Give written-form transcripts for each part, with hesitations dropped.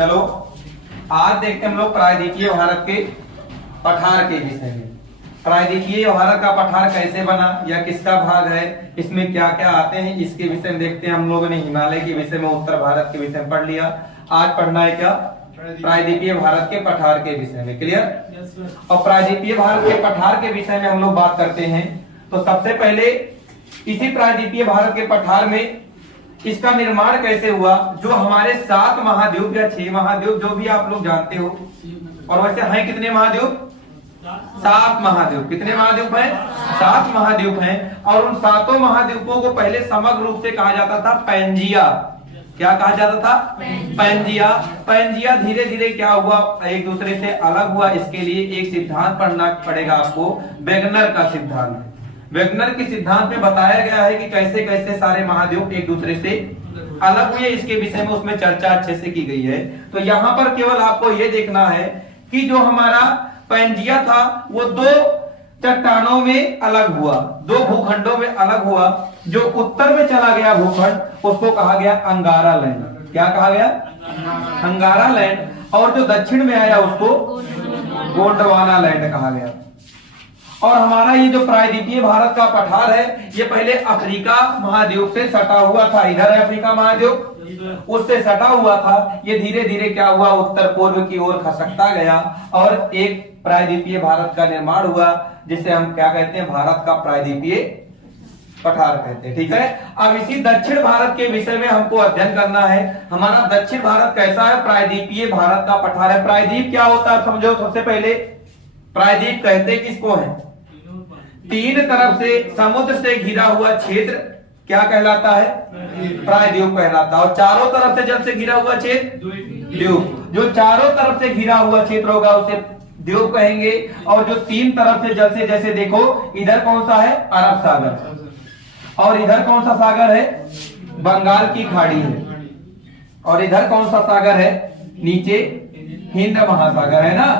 चलो आज देखते हैं हम लोग प्रायद्वीपीय भारत के पठार के विषय में। प्रायद्वीपीय भारत का पठार कैसे बना या किसका भाग है, इसमें क्या क्या आते हैं, इसके विषय में देखते हैं। हम लोगों ने हिमालय के विषय में, उत्तर भारत के विषय में पढ़ लिया। आज पढ़ना है क्या, प्रायद्वीपीय भारत के पठार के विषय में। क्लियर। और प्रायद्वीपीय भारत के पठार के विषय में हम लोग बात करते हैं तो सबसे पहले इसी प्रायद्वीपीय भारत के पठार में इसका निर्माण कैसे हुआ। जो हमारे 7 महाद्वीप या 6 महाद्वीप जो भी आप लोग जानते हो, और वैसे हैं कितने महाद्वीप, 7 महाद्वीप। कितने महाद्वीप हैं, 7 महाद्वीप हैं। और उन 7 महाद्वीपों को पहले समग्र रूप से कहा जाता था पैंजिया। क्या कहा जाता था, पैंजिया। पैंजिया धीरे धीरे क्या हुआ, एक दूसरे से अलग हुआ। इसके लिए एक सिद्धांत पढ़ना पड़ेगा आपको, वेगनर का सिद्धांत। वेगनर के सिद्धांत में बताया गया है कि कैसे कैसे सारे महाद्वीप एक दूसरे से अलग हुए। इसके विषय में उसमें चर्चा अच्छे से की गई है। तो यहाँ पर केवल आपको ये देखना है कि जो हमारा पैंजिया था वो 2 चट्टानों में अलग हुआ, 2 भूखंडों में अलग हुआ। जो उत्तर में चला गया भूखंड उसको कहा गया अंगारा लैंड। क्या कहा गया, अंगारा लैंड। और जो दक्षिण में आया उसको गोंडवाना लैंड कहा गया। और हमारा ये जो प्रायद्वीपीय भारत का पठार है ये पहले अफ्रीका महाद्वीप से सटा हुआ था। इधर है अफ्रीका महाद्वीप, उससे सटा हुआ था। ये धीरे धीरे क्या हुआ, उत्तर पूर्व की ओर खसकता गया और एक प्रायद्वीपीय भारत का निर्माण हुआ, जिसे हम क्या कहते हैं, भारत का प्रायद्वीपीय पठार कहते हैं। ठीक है। अब इसी दक्षिण भारत के विषय में हमको अध्ययन करना है। हमारा दक्षिण भारत कैसा है, प्रायद्वीपीय भारत का पठार है। प्रायद्वीप क्या होता है समझो। सबसे पहले प्रायद्वीप कहते किसको है, 3 तरफ से समुद्र से घिरा हुआ क्षेत्र क्या कहलाता है, प्रायद्वीप कहलाता है। और चारों तरफ से जल से घिरा हुआ क्षेत्र द्वीप। जो चारों तरफ से घिरा हुआ क्षेत्र होगा उसे द्वीप कहेंगे। और जो 3 तरफ से जल से, जैसे देखो इधर कौन सा है, अरब सागर, और इधर कौन सा सागर है, बंगाल की खाड़ी है, और इधर कौन सा सागर है, नीचे हिंद महासागर है ना।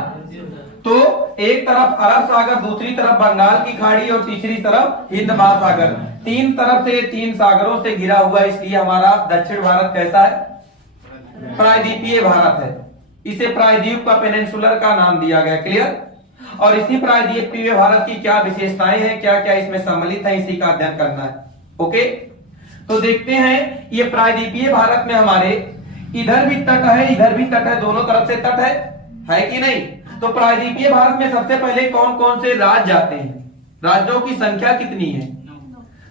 तो एक तरफ अरब सागर, दूसरी तरफ बंगाल की खाड़ी और तीसरी तरफ हिंद महासागर। 3 तरफ से 3 सागरों से घिरा हुआ, इसलिए हमारा दक्षिण भारत कैसा है, प्रायद्वीपीय भारत है। इसे प्रायद्वीप का पेनिनसुलर का नाम दिया गया। क्लियर। और इसी प्रायद्वीपीय भारत की क्या विशेषताएं हैं, क्या क्या इसमें सम्मिलित है, इसी का अध्ययन करना है। ओके। तो देखते हैं ये प्रायद्वीपीय भारत में हमारे इधर भी तट है, इधर भी तट है, दोनों तरफ से तट है कि नहीं। तो प्रायद्वीपीय भारत में सबसे पहले कौन कौन से राज्य आते हैं, राज्यों की संख्या कितनी है।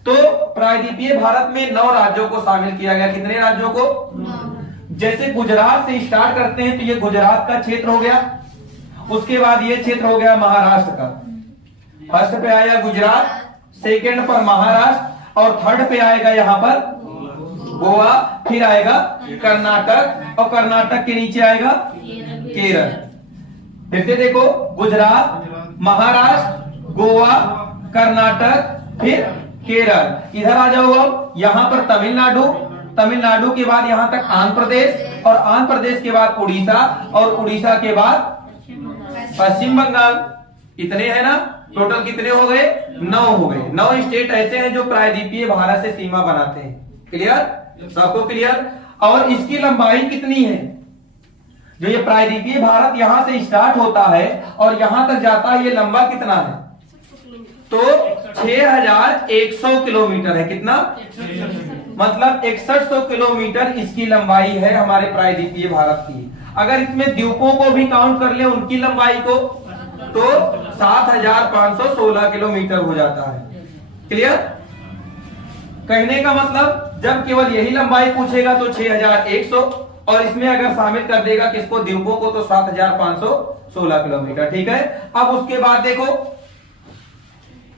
तो प्रायद्वीपीय भारत में 9 राज्यों को शामिल किया गया। कितने राज्यों को, जैसे गुजरात से स्टार्ट करते हैं तो ये गुजरात का क्षेत्र हो गया। उसके बाद ये क्षेत्र हो गया महाराष्ट्र का। फर्स्ट पे आया गुजरात, सेकंड पर महाराष्ट्र, और थर्ड पे आएगा यहाँ पर गोवा, फिर आएगा कर्नाटक, और कर्नाटक के नीचे आएगा केरल। फिर से देखो, गुजरात, महाराष्ट्र, गोवा, कर्नाटक, फिर केरल। इधर आ जाओ। अब यहाँ पर तमिलनाडु, तमिलनाडु के बाद यहाँ तक आंध्र प्रदेश, और आंध्र प्रदेश के बाद उड़ीसा, और उड़ीसा के बाद पश्चिम बंगाल। इतने हैं ना, टोटल कितने हो गए, 9 हो गए। 9 स्टेट ऐसे हैं जो प्रायद्वीपीय भारत से सीमा बनाते हैं। क्लियर, सबको क्लियर। और इसकी लंबाई कितनी है, जो ये प्रायद्वीपीय भारत यहां से स्टार्ट होता है और यहां तक जाता है, ये लंबा कितना है, तो 6100 किलोमीटर है। कितना, मतलब 6100 किलोमीटर इसकी लंबाई है हमारे प्रायद्वीपीय भारत की। अगर इसमें द्वीपों को भी काउंट कर ले उनकी लंबाई को, तो 7516 किलोमीटर हो जाता है। क्लियर। कहने का मतलब जब केवल यही लंबाई पूछेगा तो 6100, और इसमें अगर शामिल कर देगा किसको, द्वीपों को, तो 7516 किलोमीटर। ठीक है। अब उसके बाद देखो,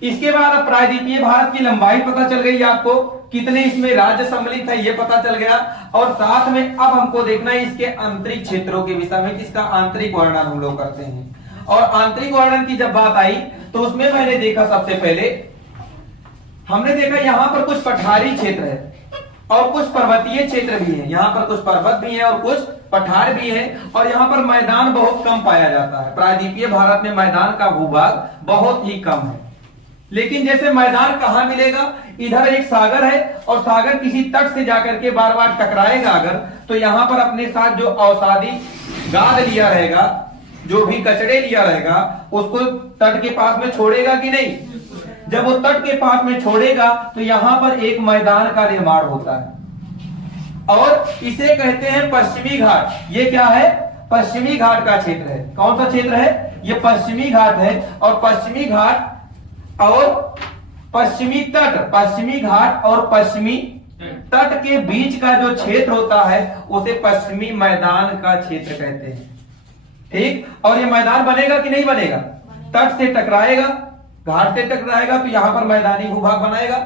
इसके बाद अब प्रायद्वीपीय भारत की लंबाई पता चल गई आपको, कितने इसमें राज्य सम्मिलित है ये पता चल गया। और साथ में अब हमको देखना है इसके आंतरिक क्षेत्रों के विषय में, जिसका आंतरिक वर्णन हम लोग करते हैं। और आंतरिक वर्णन की जब बात आई तो उसमें मैंने देखा, सबसे पहले हमने देखा यहां पर कुछ पठारी क्षेत्र है और कुछ पर्वतीय क्षेत्र भी है। यहाँ पर कुछ पर्वत भी है और कुछ पठार भी है, और यहाँ पर मैदान बहुत कम पाया जाता है। प्रायद्वीपीय भारत में मैदान का भूभाग बहुत ही कम है। लेकिन जैसे मैदान कहाँ मिलेगा, इधर एक सागर है और सागर किसी तट से जाकर के बार बार टकराएगा अगर, तो यहाँ पर अपने साथ जो औषधि गाद लिया रहेगा, जो भी कचड़े लिया रहेगा, उसको तट के पास में छोड़ेगा कि नहीं? जब वो तट के पास में छोड़ेगा तो यहाँ पर एक मैदान का निर्माण होता है और इसे कहते हैं पश्चिमी घाट। ये क्या है? पश्चिमी घाट का क्षेत्र है। कौन सा क्षेत्र है? ये पश्चिमी घाट है। और पश्चिमी घाट और पश्चिमी तट, पश्चिमी घाट और पश्चिमी तट के बीच का जो क्षेत्र होता है उसे पश्चिमी मैदान का क्षेत्र कहते हैं। ठीक, और ये मैदान बनेगा कि नहीं बनेगा? तट से टकराएगा, घाट से टकराएगा तो यहां पर मैदानी भूभाग बनाएगा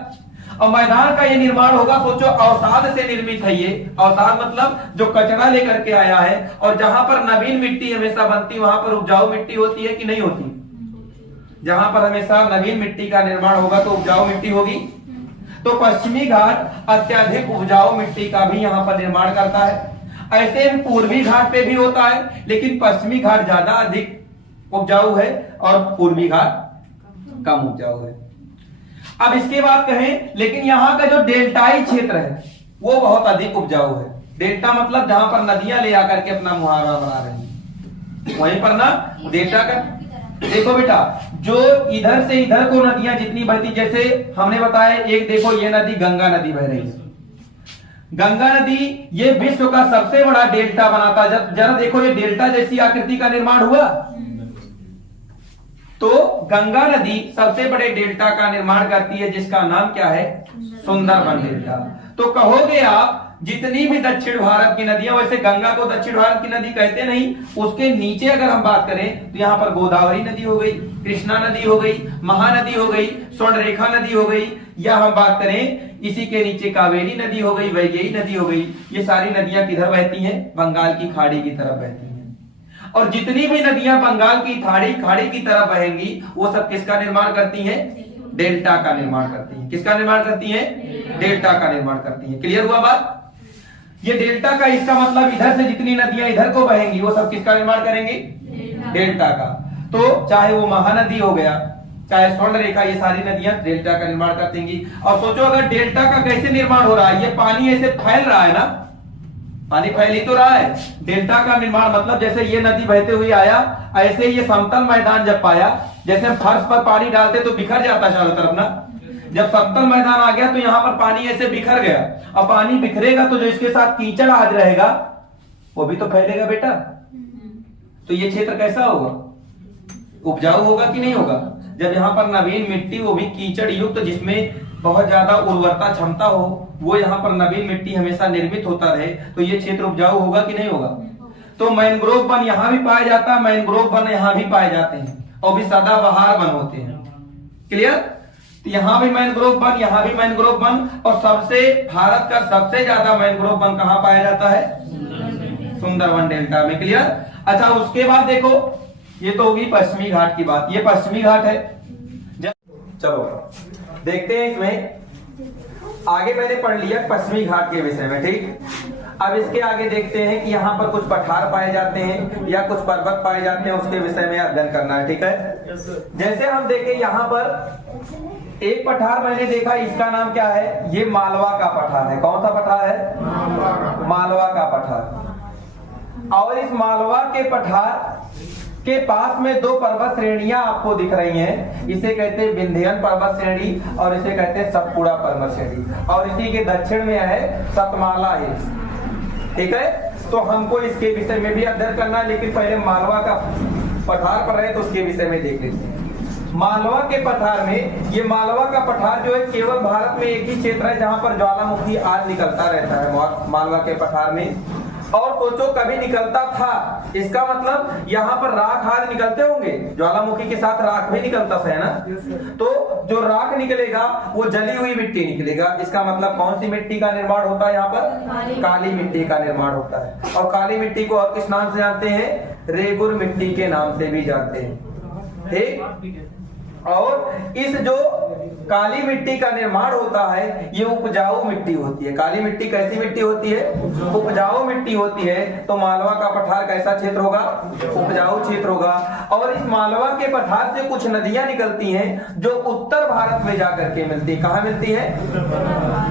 और मैदान का ये निर्माण होगा। सोचो, अवसाद से निर्मित है ये। अवसाद मतलब जो कचरा लेकर के आया है, और जहां पर नवीन मिट्टी हमेशा बनती, वहां पर उपजाऊ मिट्टी होती है कि नहीं होती? जहां पर हमेशा नवीन मिट्टी का निर्माण होगा तो उपजाऊ मिट्टी होगी। तो पश्चिमी घाट अत्यधिक उपजाऊ मिट्टी का भी यहाँ पर निर्माण करता है। ऐसे पूर्वी घाट पे भी होता है, लेकिन पश्चिमी घाट ज्यादा अधिक उपजाऊ है और पूर्वी घाट कम उपजाऊ है। अब इसके बाद कहें, लेकिन यहाँ का जो डेल्टाई क्षेत्र है वो बहुत अधिक उपजाऊ है। डेल्टा मतलब जहां पर नदियां ले आकर के अपना मुहावरा बना रही है, वहीं पर ना डेल्टा का। देखो बेटा, जो इधर से इधर को नदियां जितनी बहती, जैसे हमने बताया, एक देखो ये नदी गंगा नदी बह रही है। गंगा नदी ये विश्व का सबसे बड़ा डेल्टा बनाता। जब जरा देखो, ये डेल्टा जैसी आकृति का निर्माण हुआ, तो गंगा नदी सबसे बड़े डेल्टा का निर्माण करती है, जिसका नाम क्या है? सुंदरबन डेल्टा। तो कहोगे आप, जितनी भी दक्षिण भारत की नदियां, वैसे गंगा को दक्षिण भारत की नदी कहते नहीं, उसके नीचे अगर हम बात करें तो यहाँ पर गोदावरी नदी हो गई, कृष्णा नदी हो गई, महानदी हो गई, स्वर्णरेखा नदी हो गई, या हम बात करें इसी के नीचे कावेरी नदी हो गई, वैगई नदी हो गई। ये सारी नदियां किधर बहती हैं? बंगाल की खाड़ी की तरफ बहती हैं। और जितनी भी नदियां बंगाल की खाड़ी की तरफ बहेंगी, वो सब किसका निर्माण करती हैं? डेल्टा का निर्माण करती हैं। किसका निर्माण करती हैं? डेल्टा का निर्माण करती हैं। क्लियर हुआ बात? ये डेल्टा का, इसका मतलब इधर से जितनी नदियां इधर को बहेंगी वो सब किसका निर्माण करेंगी? डेल्टा का। तो चाहे वो महानदी हो गया, चाहे स्वर्ण रेखा, ये सारी नदियां डेल्टा का निर्माण करती। और सोचो, अगर डेल्टा का कैसे निर्माण हो रहा है? ये पानी ऐसे फैल रहा है ना, पानी फैल ही तो रहा है। डेल्टा का निर्माण मतलब जैसे ये नदी बहते हुए आया, ऐसे ये समतल मैदान जब पाया, जैसे हम फर्श पर पानी डालते तो बिखर जाता चारों तरफ ना, जब समतल मैदान आ गया तो यहाँ पर पानी ऐसे बिखर गया। अब पानी बिखरेगा तो जो इसके साथ कीचड़ आज रहेगा वो भी तो फैलेगा बेटा। तो ये क्षेत्र कैसा होगा? उपजाऊ होगा कि नहीं होगा? जब यहाँ पर नवीन मिट्टी, वो भी कीचड़ युक्त, जिसमें बहुत ज्यादा उर्वरता क्षमता हो, वो यहाँ पर नवीन मिट्टी हमेशा निर्मित होता रहे, तो ये क्षेत्र उपजाऊ होगा कि नहीं होगा? तो मैंग्रोव वन यहाँ भी पाया जाता है, मैंग्रोव वन यहाँ भी पाए जाते हैं, और भी सदाबहार वन होते हैं। क्लियर? तो यहाँ भी मैंग्रोव वन, यहाँ भी मैंग्रोव वन, और सबसे भारत का सबसे ज्यादा मैंग्रोव वन कहाँ पाया जाता है? सुंदरबन डेल्टा में। क्लियर? अच्छा, उसके बाद देखो, ये तो होगी पश्चिमी घाट की बात। ये पश्चिमी घाट है। चलो देखते हैं, इसमें आगे मैंने पढ़ लिया पश्चिमी घाट के विषय में। ठीक, अब इसके आगे देखते हैं कि यहाँ पर कुछ पठार पाए जाते हैं या कुछ पर्वत पाए जाते हैं, उसके विषय में अध्ययन करना है। ठीक है, जैसे हम देखें, यहाँ पर एक पठार मैंने देखा, इसका नाम क्या है? ये मालवा का पठार है। कौन सा पठार है? मालवा का पठार। और इस मालवा के पठार के पास में दो पर्वत श्रेणियां आपको दिख रही हैं। इसे कहते हैं विंध्यन पर्वत श्रेणी और इसे कहते हैं सतपुड़ा पर्वत श्रेणी, और इसी के दक्षिण में है सतमाला हिल्स। ठीक है, तो हमको इसके विषय में भी अध्ययन करना है, लेकिन पहले मालवा का पठार पर रहे तो उसके विषय में देख लेते हैं। मालवा के पठार में, ये मालवा का पठार जो है केवल भारत में एक ही क्षेत्र है जहां पर ज्वालामुखी आज निकलता रहता है, मालवा के पठार में। और सोचो, कभी निकलता था, इसका मतलब यहाँ पर राख आज निकलते होंगे, ज्वालामुखी के साथ राख भी निकलता है ना। तो जो राख निकलेगा वो जली हुई मिट्टी निकलेगा। इसका मतलब कौन सी मिट्टी का निर्माण होता है? यहाँ पर काली मिट्टी का निर्माण होता है। और काली मिट्टी को और किस नाम से जानते हैं? रेगुर मिट्टी के नाम से भी जानते हैं। ठीक, और इस जो काली मिट्टी का निर्माण होता है ये उपजाऊ मिट्टी होती है। काली मिट्टी कैसी मिट्टी होती है? उपजाऊ मिट्टी होती है। तो मालवा का पठार कैसा क्षेत्र होगा? उपजाऊ क्षेत्र होगा। और इस मालवा के पठार से कुछ नदियां निकलती हैं जो उत्तर भारत में जाकर के मिलती है। कहाँ मिलती है?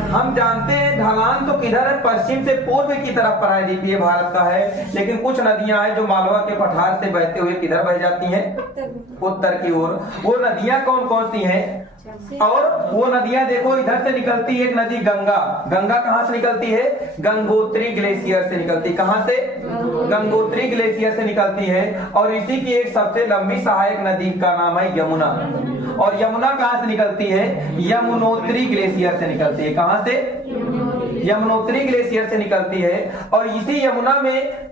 हम जानते हैं ढलान तो किधर है? पश्चिम से पूर्व की तरफ प्रायद्वीपीय भारत का है, लेकिन कुछ नदियां हैं जो मालवा के पठार से बहते हुए किधर बह जाती हैं? उत्तर की ओर। वो नदियां कौन कौन सी हैं? और वो नदियां देखो, इधर से निकलती है एक नदी गंगा। गंगा कहां से निकलती है? गंगोत्री ग्लेशियर से निकलती है। कहां से? गंगोत्री ग्लेशियर से निकलती है। और इसी की एक सबसे लंबी सहायक नदी का नाम है यमुना। और यमुना कहां से निकलती है? यमुनोत्री ग्लेशियर से निकलती है। कहां से? यमुनोत्री ग्लेशियर से निकलती है। और इसी यमुना में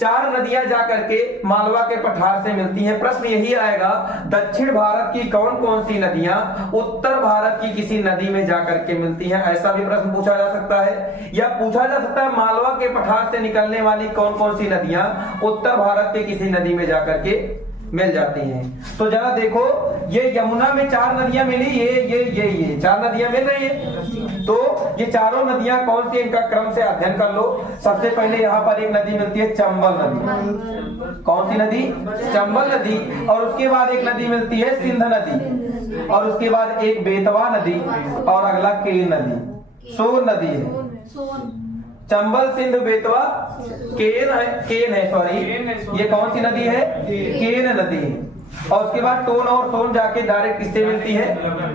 4 नदियां जाकर के मालवा के पठार से मिलती हैं। प्रश्न यही आएगा, दक्षिण भारत की कौन कौन सी नदियां उत्तर भारत की किसी नदी में जाकर के मिलती हैं? ऐसा भी प्रश्न पूछा जा सकता है। या पूछा जा सकता है मालवा के पठार से निकलने वाली कौन कौन सी नदियां उत्तर भारत के किसी नदी में जाकर के मिल जाती हैं। तो जरा देखो, ये यमुना में 4 नदियां मिली, ये 4 नदियां मिल रही है। तो ये चारों नदियां कौन सी, इनका क्रम से अध्ययन कर लो। सबसे पहले यहाँ पर एक नदी मिलती है चंबल नदी। कौन सी नदी? चंबल नदी। और उसके बाद एक नदी मिलती है सिंध नदी। और उसके बाद एक बेतवा नदी। और अगला केन नदी, सोन नदी है। चंबल, सिंध, बेतवा, केन है सॉरी, ये कौन सी नदी है? केन नदी है। और उसके बाद टोन और सोन जाके डायरेक्ट किससे मिलती है?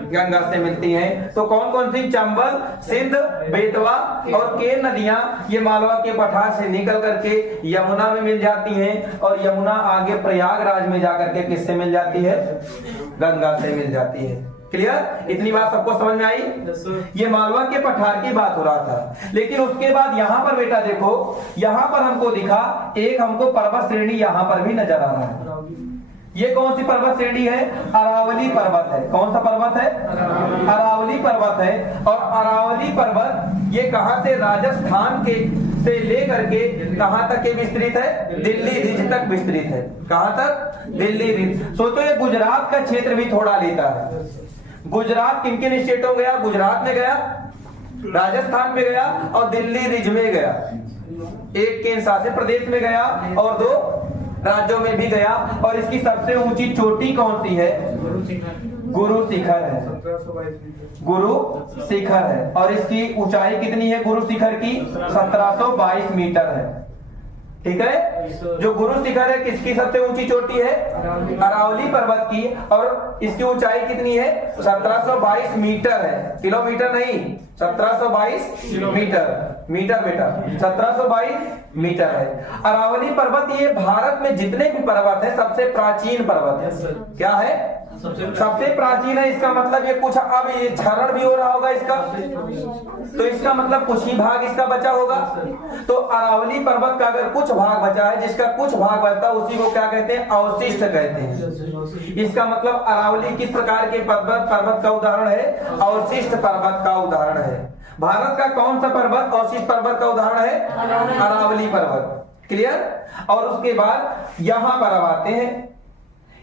गंगा से मिलती हैं। तो कौन कौन सी? चंबल, सिंध, बेतवा और केन नदियां ये मालवा के पठार से निकल करके यमुना में मिल जाती हैं। और यमुना आगे प्रयागराज में जाकर के किससे मिल जाती है? गंगा से मिल जाती है। क्लियर? इतनी बात सबको समझ में आई? ये मालवा के पठार की बात हो रहा था। लेकिन उसके बाद यहाँ पर बेटा देखो, यहाँ पर हमको दिखा एक हमको पर्वत श्रेणी यहाँ पर भी नजर आ रहा है। ये कौन सी पर्वत श्रेणी है? अरावली पर्वत है। कौन सा पर्वत है? अरावली पर्वत है। और अरावली पर्वत ये कहां से? राजस्थान के से लेकर के कहां तक के विस्तृत है? दिल्ली रिज तक विस्तृत है। कहां तक? दिल्ली रिज। सोचो ये गुजरात का क्षेत्र भी थोड़ा लेता है। गुजरात किन किन स्टेटों में गया? गुजरात में गया, राजस्थान में गया और दिल्ली रिज में गया। एक केंद्र शासित प्रदेश में गया और 2 राज्यों में भी गया। और इसकी सबसे ऊंची चोटी कौन सी है? गुरु शिखर है। गुरु शिखर है। और इसकी ऊंचाई कितनी है गुरु शिखर की? 1722 मीटर है। ठीक है। जो गुरु शिखर है किसकी सबसे ऊंची चोटी है? अरावली पर्वत की। और इसकी ऊंचाई कितनी है? 1722 मीटर है। किलोमीटर नहीं, 1722 मीटर। मीटर बेटा, 1722 मीटर है। अरावली पर्वत ये भारत में जितने भी पर्वत है सबसे प्राचीन पर्वत है। क्या है? सबसे प्राचीन है। इसका मतलब ये कुछ अब ये क्षरण भी हो रहा होगा इसका, तो इसका मतलब कुछ ही भाग इसका बचा होगा। तो अरावली पर्वत का अगर कुछ भाग बचा है, जिसका कुछ भाग बचा उसी को क्या कहते हैं? अवशिष्ट कहते हैं। इसका मतलब अरावली किस प्रकार के पर्वत का उदाहरण है? अवशिष्ट पर्वत का उदाहरण है। भारत का कौन सा पर्वत अवशिष्ट पर्वत का उदाहरण है? अरावली पर्वत। क्लियर? और उसके बाद यहां पर अब आते हैं।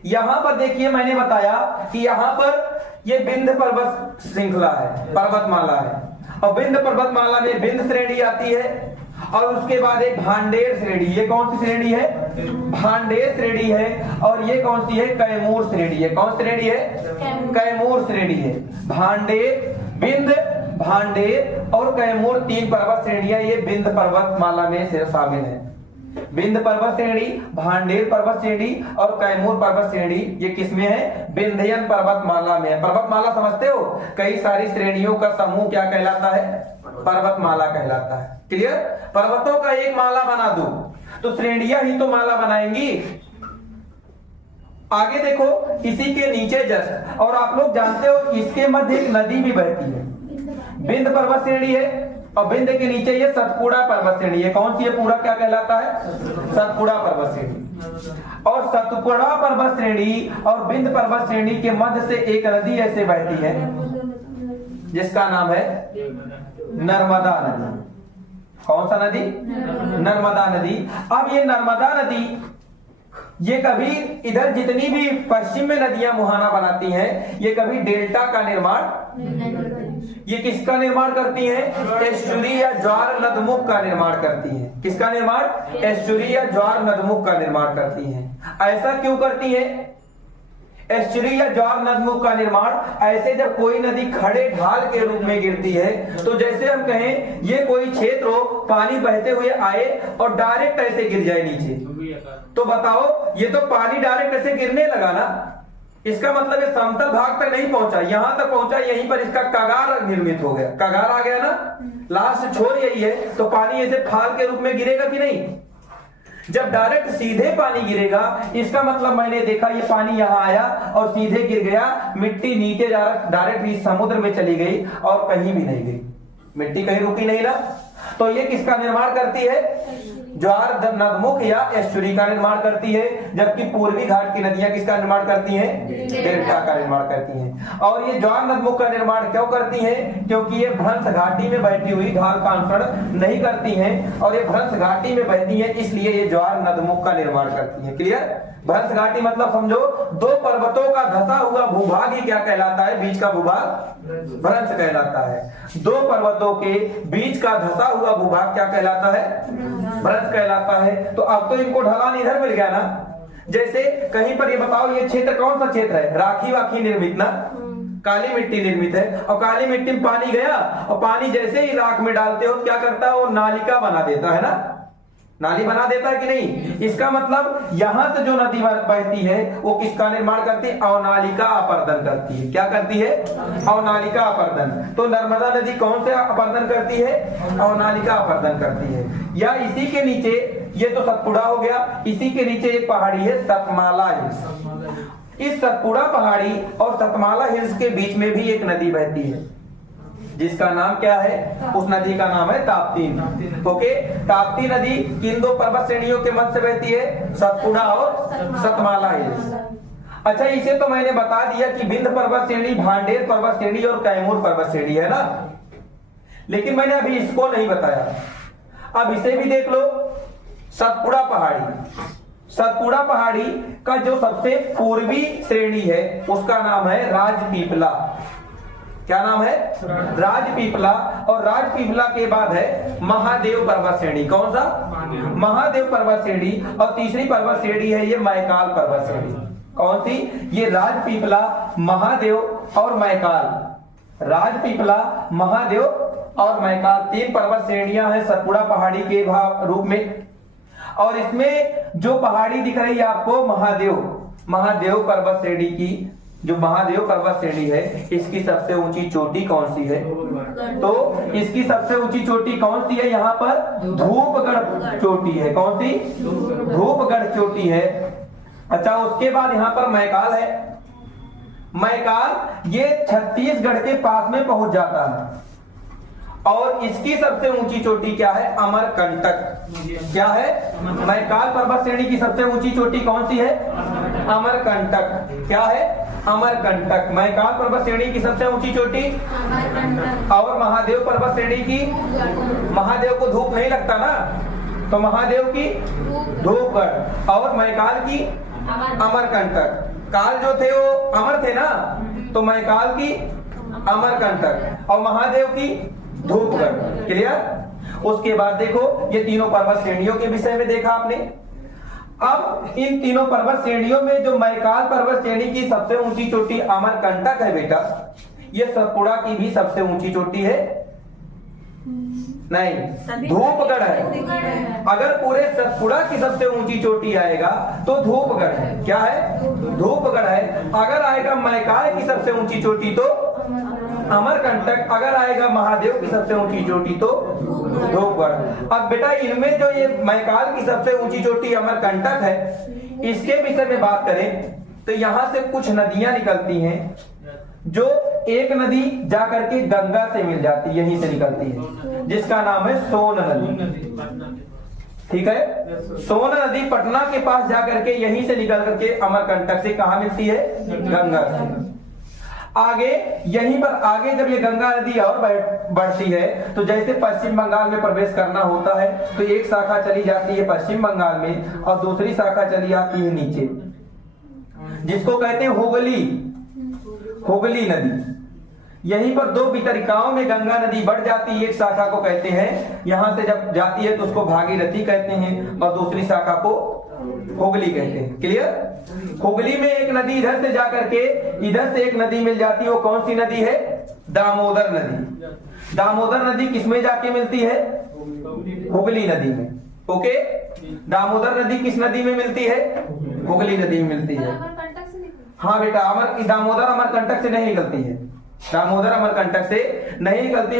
यहां पर देखिए, मैंने बताया कि यहां पर ये विंध्य पर्वत श्रृंखला है, पर्वतमाला है। और विंध्य पर्वतमाला में विंध्य श्रेणी आती है। और उसके बाद एक भांडेर श्रेणी। ये कौन सी श्रेणी है? भांडेर श्रेणी है। और ये कौन सी है? कैमूर श्रेणी है। कौन श्रेणी है? कैमूर श्रेणी है। भांडेर, विंध्य, भांडेर और कैमूर 3 पर्वत श्रेणियां ये विंध्य पर्वतमाला में से शामिल है। विंध्य पर्वत श्रेणी, भांडेर पर्वत श्रेणी और कैमूर पर्वत श्रेणी ये किसमें है? विंध्यन पर्वतमाला में है। पर्वतमाला समझते हो? कई सारी श्रेणियों का समूह क्या कहलाता है? पर्वतमाला कहलाता है। क्लियर? पर्वतों का एक माला बना दो तो श्रेणियां ही तो माला बनाएंगी। आगे देखो, इसी के नीचे जस्ट, और आप लोग जानते हो इसके मध्य एक नदी भी बहती है। विंध्य पर्वत श्रेणी है और विंध्य के नीचे ये सतपुड़ा पर्वत श्रेणी है। कौन सी है? पूरा क्या कहलाता है? सतपुड़ा पर्वत श्रेणी। और सतपुड़ा पर्वत श्रेणी और विंध्य पर्वत श्रेणी के मध्य से एक नदी ऐसे बहती है जिसका नाम है नर्मदा नदी। कौन सा नदी? नर्मदा नदी। अब ये नर्मदा नदी ये कभी इधर जितनी भी पश्चिम में नदियां मुहाना बनाती हैं, ये कभी डेल्टा का निर्माण, ये किसका निर्माण करती हैं? एस्चुरी या ज्वार नदमुख का निर्माण करती हैं। किसका निर्माण? एस्चुरी या ज्वार नदमुख का निर्माण करती हैं। ऐसा क्यों करती हैं? एस्चुरी या ज्वार नदमुख का निर्माण ऐसे जब कोई नदी खड़े ढाल के रूप में गिरती है, तो जैसे हम कहें ये कोई क्षेत्र हो, पानी बहते हुए आए और डायरेक्ट ऐसे गिर जाए नीचे, तो बताओ ये तो पानी डायरेक्ट ऐसे गिरने लगा ना, इसका मतलब ये समतल भाग तक नहीं पहुंचा, यहां तक पहुंचा, यहीं पर इसका कगार निर्मित हो गया, कगार आ गया ना, लास्ट छोर यही है, तो पानी ऐसे फाल के रूप में गिरेगा कि नहीं? जब डायरेक्ट सीधे पानी गिरेगा, इसका मतलब मैंने देखा ये पानी यहां आया और सीधे गिर गया, मिट्टी नीचे डायरेक्ट इस समुद्र में चली गई और कहीं भी नहीं गई, मिट्टी कहीं रुकी नहीं ना। तो ये किसका निर्माण करती है? ज्वार नदमुख या एस्चुरी का निर्माण करती है, जबकि पूर्वी घाट की नदियां किसका निर्माण करती हैं? डेल्टा का निर्माण करती हैं। और ये ज्वार नदमुख का निर्माण क्यों करती हैं? क्योंकि ये भ्रंश घाटी में बहती हुई ढाल का अनुसरण नहीं करती हैं, और ये भ्रंश घाटी में बहती हैं, इसलिए ये ज्वार नदमुख का निर्माण करती हैं। क्लियर? भ्रंश घाटी मतलब समझो दो पर्वतों का धसा हुआ भूभाग ही क्या कहलाता है? बीच का भूभाग भ्रंश कहलाता है। दो पर्वतों के बीच का धसा हुआ भूभाग क्या कहलाता है? भ्रंश कहलाता है। तो अब तो इनको ढलान इधर मिल गया ना, जैसे कहीं पर ये बताओ ये क्षेत्र कौन सा क्षेत्र है? राखी वाखी निर्मित ना, काली मिट्टी निर्मित है, और काली मिट्टी में पानी गया और पानी जैसे ही राख में डालते हो क्या करता है? वो नालिका बना देता है ना, नाली बना देता है कि नहीं? इसका मतलब यहां से जो नदी बहती है वो किसका निर्माण करती है? अवनालिका अपर्दन करती है। क्या करती है? अवनालिका अपर्दन। तो नर्मदा नदी कौन से अपर्दन करती है? अवनालिका अपर्दन करती है। या इसी के नीचे, ये तो सतपुड़ा हो गया, इसी के नीचे एक पहाड़ी है सतमाला हिल्स। इस सतपुड़ा पहाड़ी और सतमाला हिल्स के बीच में भी एक नदी बहती है, जिसका नाम क्या है? उस नदी का नाम है ताप्ती। ओके, ताप्ती नदी किन दो पर्वत श्रेणियों के मध्य से बहती है? सतपुड़ा और सतमाला हिल्स। अच्छा, इसे तो मैंने बता दिया कि विंध्य पर्वत श्रेणी, भांडेर पर्वत श्रेणी और कैमूर पर्वत श्रेणी है ना, लेकिन मैंने अभी इसको नहीं बताया। अब इसे भी देख लो, सतपुड़ा पहाड़ी। सतपुड़ा पहाड़ी का जो सबसे पूर्वी श्रेणी है उसका नाम है राजपीपला। क्या नाम है? राजपीपला। और राजपीपला के बाद है महादेव पर्वत श्रेणी। कौन सा? महादेव पर्वत श्रेणी। और तीसरी पर्वत श्रेणी है ये मैकाल पर्वत श्रेणी। कौन सी? ये राजपीपला, महादेव और मैकाल। राजपीपला, महादेव और मैकाल तीन पर्वत श्रेणियां हैं सतपुड़ा पहाड़ी के रूप में। और इसमें जो पहाड़ी दिख रही है आपको, महादेव पर्वत श्रेणी की, जो महादेव पर्वत श्रेणी है, इसकी सबसे ऊंची चोटी कौन सी है? तो इसकी सबसे ऊंची चोटी कौन सी है? यहाँ पर धूपगढ़ चोटी है। कौन सी? धूपगढ़ चोटी है। अच्छा, उसके बाद यहाँ पर मैकाल है। मैकाल ये छत्तीसगढ़ के पास में पहुंच जाता है। और इसकी सबसे ऊंची चोटी क्या है? अमरकंटक। क्या है? मैकाल पर्वत श्रेणी की सबसे ऊंची चोटी कौन सी है? अमरकंटक। क्या है? अमरकंटक। मैकाल पर्वत श्रेणी की सबसे ऊंची चोटी और महादेव पर्वत श्रेणी की, महादेव को धूप नहीं लगता ना, तो महादेव की धूपगढ़, और मैकाल की अमरकंटक। काल जो थे वो अमर थे ना, तो मैकाल की अमरकंटक और महादेव की धूपगढ़। क्लियर? उसके बाद देखो, ये तीनों पर्वत श्रेणियों के विषय में देखा आपने। अब इन तीनों पर्वत श्रेणियों में जो मैकाल पर्वत श्रेणी की सबसे ऊंची चोटी अमरकंटक है बेटा, ये सतपुड़ा की भी सबसे ऊंची चोटी है? नहीं, धूपगढ़ है। अगर पूरे सतपुड़ा की सबसे ऊंची चोटी आएगा तो धूपगढ़ है। क्या है? धूपगढ़ है। अगर आएगा मैकाल की सबसे ऊंची चोटी तो अमरकंटक। अगर आएगा महादेव की सबसे ऊंची चोटी तो धूपगढ़। अब बेटा इनमें जो ये मैकाल की सबसे ऊंची चोटी अमरकंटक है, इसके विषय में बात करें तो यहां से कुछ नदियां निकलती हैं, जो एक नदी जाकर के गंगा से मिल जाती है, यहीं से निकलती है, जिसका नाम है सोन नदी। ठीक है? सोन नदी पटना के पास जाकर के यहीं से निकल करके अमरकंटक से कहा मिलती है? गंगा से। आगे यहीं पर आगे जब ये गंगा नदी और बढ़ती है तो जैसे पश्चिम बंगाल में प्रवेश करना होता है तो एक शाखा चली जाती है पश्चिम बंगाल में और दूसरी शाखा चली आती है नीचे, जिसको कहते हैं हुगली नदी। यहीं पर दो वितरिकाओं में गंगा नदी बढ़ जाती है, एक शाखा को कहते हैं, यहां से जब जाती है तो उसको भागीरथी कहते हैं और दूसरी शाखा को हुगली कहते हैं। क्लियर? हुगली में एक नदी इधर से जाकर के इधर से एक नदी मिल जाती है, वो कौन सी नदी है? दामोदर नदी। दामोदर नदी किसमें जाके मिलती है? हुगली नदी में। ओके, दामोदर नदी किस नदी में मिलती है? हुगली नदी में मिलती है। हाँ बेटा, दामोदर अमरकंटक से नहीं निकलती है, दामोदर अमरकंटक से नहीं निकलती।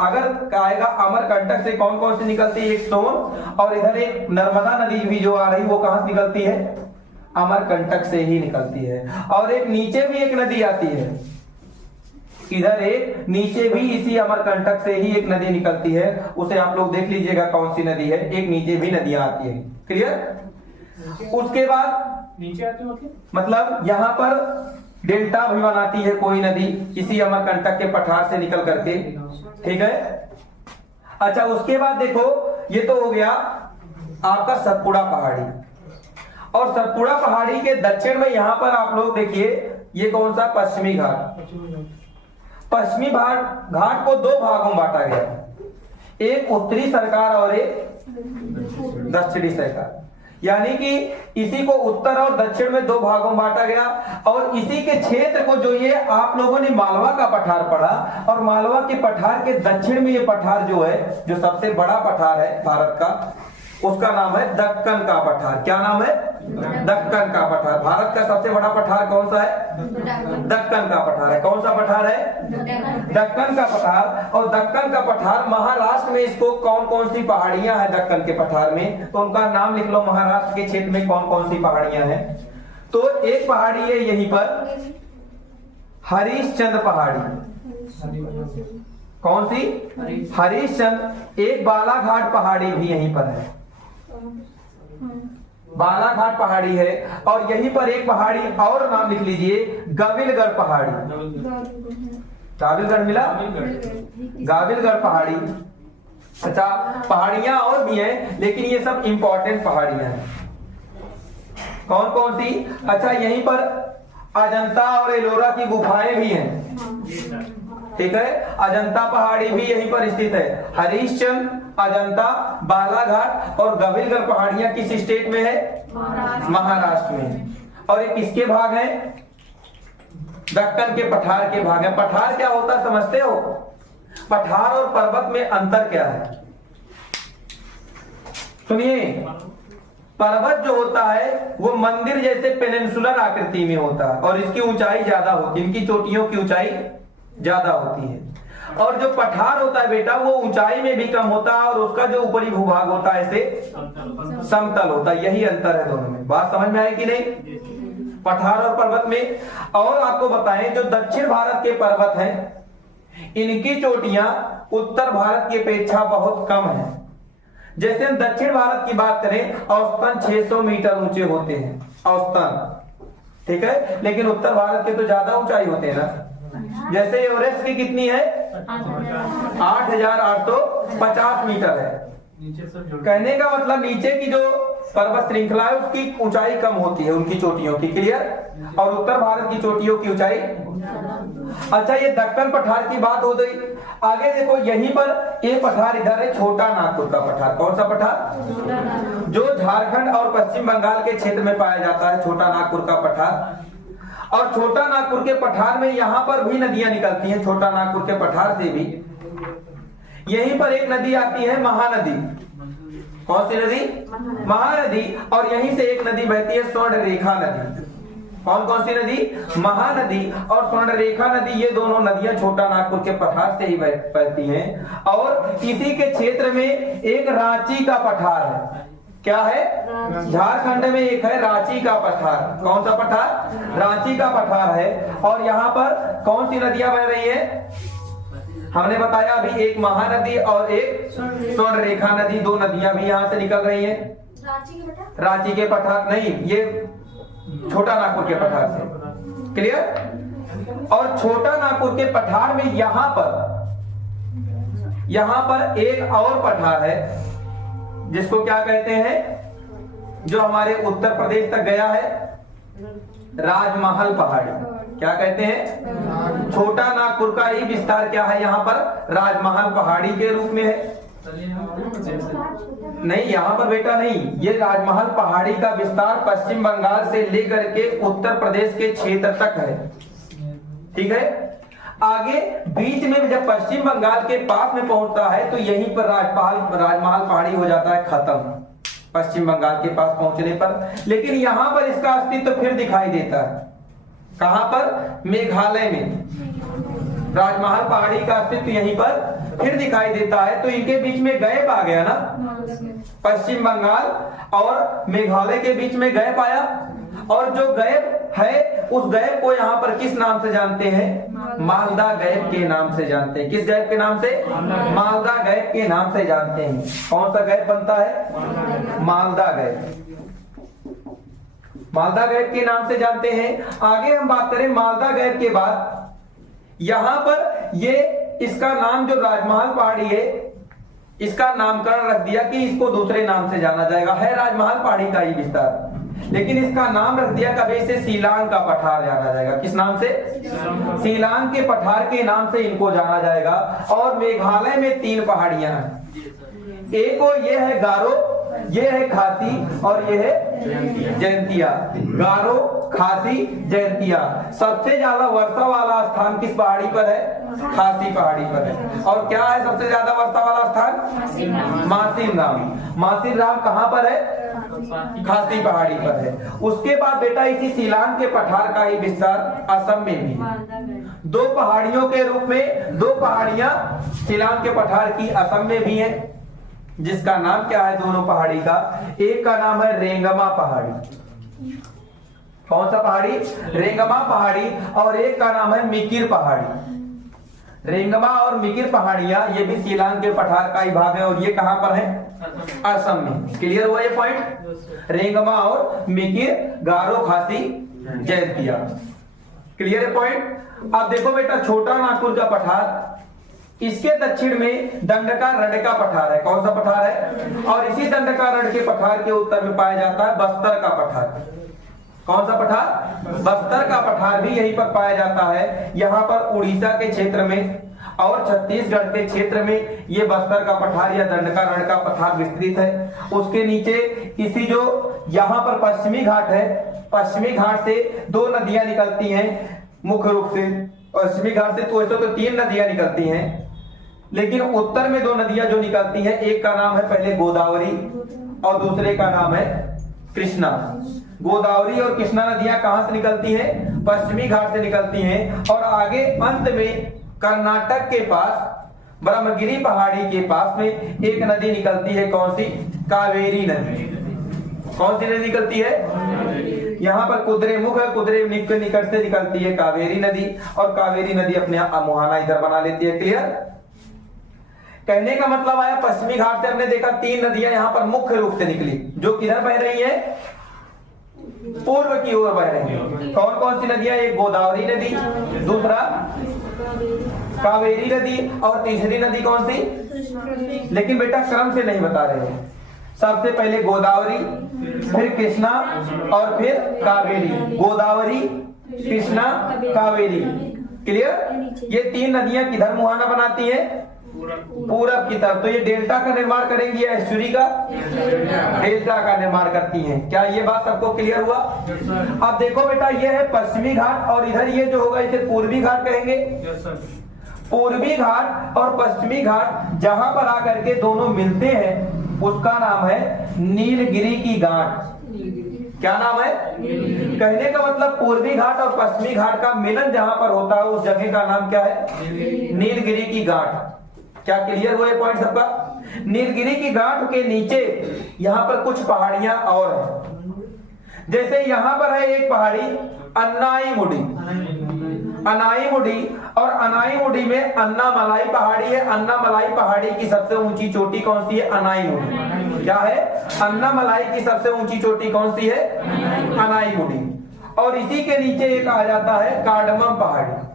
अगर कहेगा अमरकंटक से कौन कौन सी निकलती है? एक सोन और इधर एक नर्मदा नदी भी जो आ रही वो कहां से निकलती है? अमरकंटक से ही निकलती है। और एक नीचे भी एक नदी आती है, इधर एक नीचे भी इसी अमरकंटक से ही एक नदी निकलती है, उसे आप लोग देख लीजिएगा कौन सी नदी है। एक नीचे भी नदियां आती है। क्लियर? उसके बाद नीचे आती है मतलब यहाँ पर डेल्टा भी बनाती है कोई नदी इसी अमरकंटक के पठार से निकल करके। ठीक है, अच्छा उसके बाद देखो, ये तो हो गया आपका सतपुड़ा पहाड़ी, और सतपुड़ा पहाड़ी के दक्षिण में यहां पर आप लोग देखिए ये कौन सा? पश्चिमी घाट। पश्चिमी घाट को दो भागों में बांटा गया, एक उत्तरी सरकार और एक दक्षिणी सरकार, यानी कि इसी को उत्तर और दक्षिण में दो भागों में बांटा गया। और इसी के क्षेत्र को जो ये आप लोगों ने मालवा का पठार पढ़ा, और मालवा के पठार के दक्षिण में ये पठार जो है, जो सबसे बड़ा पठार है भारत का, उसका नाम है दक्कन का पठार। क्या नाम है? दक्कन का पठार। भारत का सबसे बड़ा पठार कौन सा है? दक्कन का पठार है। कौन सा पठार है? दक्कन का पठार। और दक्कन का पठार महाराष्ट्र में, इसको कौन कौन सी पहाड़ियां हैं दक्कन के पठार में, तो उनका नाम लिख लो। महाराष्ट्र के क्षेत्र में कौन कौन सी पहाड़ियां हैं? तो एक पहाड़ी है यहीं पर हरिश्चंद्र पहाड़ी। कौन सी? हरिश्चंद्र। एक बालाघाट पहाड़ी भी यहीं पर है, बालाघाट पहाड़ी है। और यहीं पर एक पहाड़ी और नाम लिख लीजिए, गाविलगढ़ पहाड़ी। गाविलगढ़ मिला? गाविलगढ़ पहाड़ी। अच्छा, पहाड़ियां और भी हैं, लेकिन ये सब इंपॉर्टेंट पहाड़ियां हैं। कौन कौन सी? अच्छा, यहीं पर अजंता और एलोरा की गुफाएं भी हैं। ठीक है, अजंता पहाड़ी भी यहीं पर स्थित है। हरिश्चंद्र, अजंता, बालाघाट और गाविलगढ़ पहाड़ियां किस स्टेट में है? महाराष्ट्र में। और ये किसके भाग हैं? दक्कन के पठार के भाग है। पठार क्या होता है समझते हो? पठार और पर्वत में अंतर क्या है? सुनिए, पर्वत जो होता है वो मंदिर जैसे पेनिनसुलर आकृति में होता है और इसकी ऊंचाई ज्यादा होती है, इनकी चोटियों की ऊंचाई ज्यादा होती है। और जो पठार होता है बेटा वो ऊंचाई में भी कम होता है और उसका जो ऊपरी भूभाग होता है ऐसे समतल होता है। यही अंतर है दोनों में। बात समझ में आई कि नहीं? पठार और पर्वत में। और आपको बताएं, जो दक्षिण भारत के पर्वत हैं इनकी चोटियां उत्तर भारत की अपेक्षा बहुत कम है। जैसे हम दक्षिण भारत की बात करें, औसतन 600 मीटर ऊंचे होते हैं औसतन, ठीक है, लेकिन उत्तर भारत के तो ज्यादा ऊंचाई होते हैं ना। जैसे एवरेस्ट की कितनी है? 8,850 मीटर है। कहने का मतलब नीचे की जो पर्वत श्रृंखला है उसकी ऊंचाई कम होती है, उनकी चोटियों की। क्लियर? और उत्तर भारत की चोटियों की ऊंचाई। अच्छा, ये दक्कन पठार की बात हो गई। आगे देखो, यहीं पर एक पठार इधर है, छोटा नागपुर का पठार। कौन सा पठार? जो झारखंड और पश्चिम बंगाल के क्षेत्र में पाया जाता है, छोटा नागपुर का पठार। और छोटा नागपुर के पठार में यहां पर भी नदियां निकलती हैं, छोटा नागपुर के पठार से भी। यहीं पर एक नदी आती है महानदी। कौन सी नदी? महानदी। और यहीं से एक नदी बहती है स्वर्णरेखा नदी। कौन कौन सी नदी? महानदी और स्वर्णरेखा नदी। ये दोनों नदियां छोटा नागपुर के पठार से ही बहती हैं। और इसी के क्षेत्र में एक रांची का पठार है। क्या है? झारखंड में एक है रांची का पठार। कौन सा पठार? रांची का पठार है। और यहाँ पर कौन सी नदियां बह रही है? हमने बताया अभी, एक महानदी और एक स्वर्णरेखा नदी। दो नदियां भी यहाँ से निकल रही हैं। रांची के पठार नहीं, ये छोटा नागपुर के पठार से। क्लियर? और छोटा नागपुर के पठार में यहां पर एक और पठार है जिसको क्या कहते हैं, जो हमारे उत्तर प्रदेश तक गया है, राजमहल पहाड़ी। क्या कहते हैं? छोटा नागपुर का ही विस्तार क्या है यहाँ पर, राजमहल पहाड़ी के रूप में है। नहीं, यहाँ पर बेटा नहीं, ये राजमहल पहाड़ी का विस्तार पश्चिम बंगाल से लेकर के उत्तर प्रदेश के क्षेत्र तक है। ठीक है, आगे बीच में जब पश्चिम बंगाल के पास में पहुंचता है तो यहीं पर राजमहल पहाड़ी हो जाता है खत्म, पश्चिम बंगाल के पास पहुंचने पर। लेकिन यहां पर इसका अस्तित्व फिर दिखाई देता है। कहां पर? मेघालय में राजमहल पहाड़ी का अस्तित्व यहीं पर फिर दिखाई देता है। तो इनके बीच में गैप आ गया ना, पश्चिम बंगाल और मेघालय के बीच में गैप आया, और जो गैप है उस गैप को यहाँ पर किस नाम से जानते हैं? मालदा गैप के नाम से जानते हैं। किस गैप के नाम से? मालदा गैप के नाम से जानते हैं। कौन सा गैप बनता है? मालदा गैप। मालदा गैप के नाम से जानते हैं। आगे हम बात करें मालदा गैप के बाद, यहां पर ये इसका नाम जो राजमहल पहाड़ी है, इसका नामकरण रख दिया कि इसको दूसरे नाम से जाना जाएगा। है राजमहल पहाड़ी का ही विस्तार, लेकिन इसका नाम रख दिया कभी से शिलांग का पठार जाना जाएगा। किस नाम से? शिलांग के पठार के नाम से इनको जाना जाएगा। और मेघालय में 3 पहाड़ियां हैं, एक को ये है गारो, ये है खासी और ये है जयंतिया। गारो, खासी, जयंतिया। सबसे ज्यादा वर्षा वाला स्थान किस पहाड़ी पर है? खासी पहाड़ी पर है। और क्या है सबसे ज्यादा वर्षा वाला स्थान? मासिन राम। मासिन राम कहां पर है? खासी पहाड़ी पर है। उसके बाद बेटा इसी शिलांग के पठार का ही विस्तार असम में भी 2 पहाड़ियों के रूप में, 2 पहाड़ियां शिलांग के पठार की असम में भी है, जिसका नाम क्या है दोनों पहाड़ी का? एक का नाम है रेंगमा पहाड़ी। कौन सा पहाड़ी? रेंगमा पहाड़ी। और एक का नाम है मिकिर पहाड़ी। रेंगमा और मिकिर पहाड़ियां ये भी शिलांग के पठार का ही भाग है, और ये कहां पर है? असम में। क्लियर हुआ ये पॉइंट? रेंगमा और मिकिर, गारो, खासी, जयंतिया। क्लियर है पॉइंट? अब देखो बेटा छोटा नागपुर का पठार, इसके दक्षिण में दंडका रडका पठार है। कौन सा पठार है? और इसी दंडका रड के पठार के उत्तर में पाया जाता है बस्तर का पठार। कौन सा पठार? बस्तर का पठार भी यहीं पर पाया जाता है। यहाँ पर उड़ीसा के क्षेत्र में और छत्तीसगढ़ के क्षेत्र में ये बस्तर का पठार या दंडका रड का पठार विस्तृत है। उसके नीचे इसी जो यहाँ पर पश्चिमी घाट है, पश्चिमी घाट से 2 नदियां निकलती हैं मुख्य रूप से। पश्चिमी घाट से तो 3 नदियां निकलती हैं, लेकिन उत्तर में 2 नदियां जो निकलती हैं, एक का नाम है पहले गोदावरी और दूसरे का नाम है कृष्णा। गोदावरी और कृष्णा नदियां कहां से निकलती हैं? पश्चिमी घाट से निकलती हैं। और आगे अंत में कर्नाटक के पास ब्रह्मगिरी पहाड़ी के पास में एक नदी निकलती है। कौन सी? कावेरी नदी। कौन सी नदी निकलती है? यहाँ पर कुद्रेमुख है, कुद्रेमुख के निकट से निकलती है कावेरी नदी, और कावेरी नदी अपने मुहाना इधर बना लेती है। क्लियर? कहने का मतलब आया पश्चिमी घाट से हमने देखा 3 नदियां यहाँ पर मुख्य रूप से निकली, जो किधर बह रही है? पूर्व की ओर बह रही है। कौन कौन सी नदियां? एक गोदावरी नदी, दूसरा कावेरी नदी, और तीसरी नदी कौन सी? लेकिन बेटा क्रम से नहीं बता रहे हैं। सबसे पहले गोदावरी, फिर कृष्णा और फिर कावेरी। गोदावरी, कृष्णा, कावेरी। क्लियर? ये 3 नदियां किधर मुहाना बनाती हैं? पूरब की तरफ। तो ये डेल्टा का निर्माण करेंगी या एस्चुरी का? डेल्टा का निर्माण करती हैं। क्या ये बात सबको क्लियर हुआ? अब देखो बेटा ये है पश्चिमी घाट, और इधर ये जो होगा इसे पूर्वी घाट कहेंगे। पूर्वी घाट और पश्चिमी घाट जहां पर आकर के दोनों मिलते हैं उसका नाम है नीलगिरी की गांठ। क्या नाम है? कहने का मतलब पूर्वी घाट और पश्चिमी घाट का मिलन जहां पर होता है उस जगह का नाम क्या है? नीलगिरी की गांठ। क्या क्लियर हुआ ये पॉइंट सबका? नीलगिरी की गांठ के नीचे यहाँ पर कुछ पहाड़ियां और हैं। जैसे यहाँ पर है एक पहाड़ी अन्नाईमुडी, अनाईमुडी, और अनाईमुडी में अन्नामलाई पहाड़ी है। अन्नामलाई पहाड़ी की सबसे ऊंची चोटी कौन सी है? अनाईमुडी। क्या है? अन्नामलाई की सबसे ऊंची चोटी कौन सी है? अनाईमुडी। और इसी के नीचे एक आ जाता है कार्डमम पहाड़ी।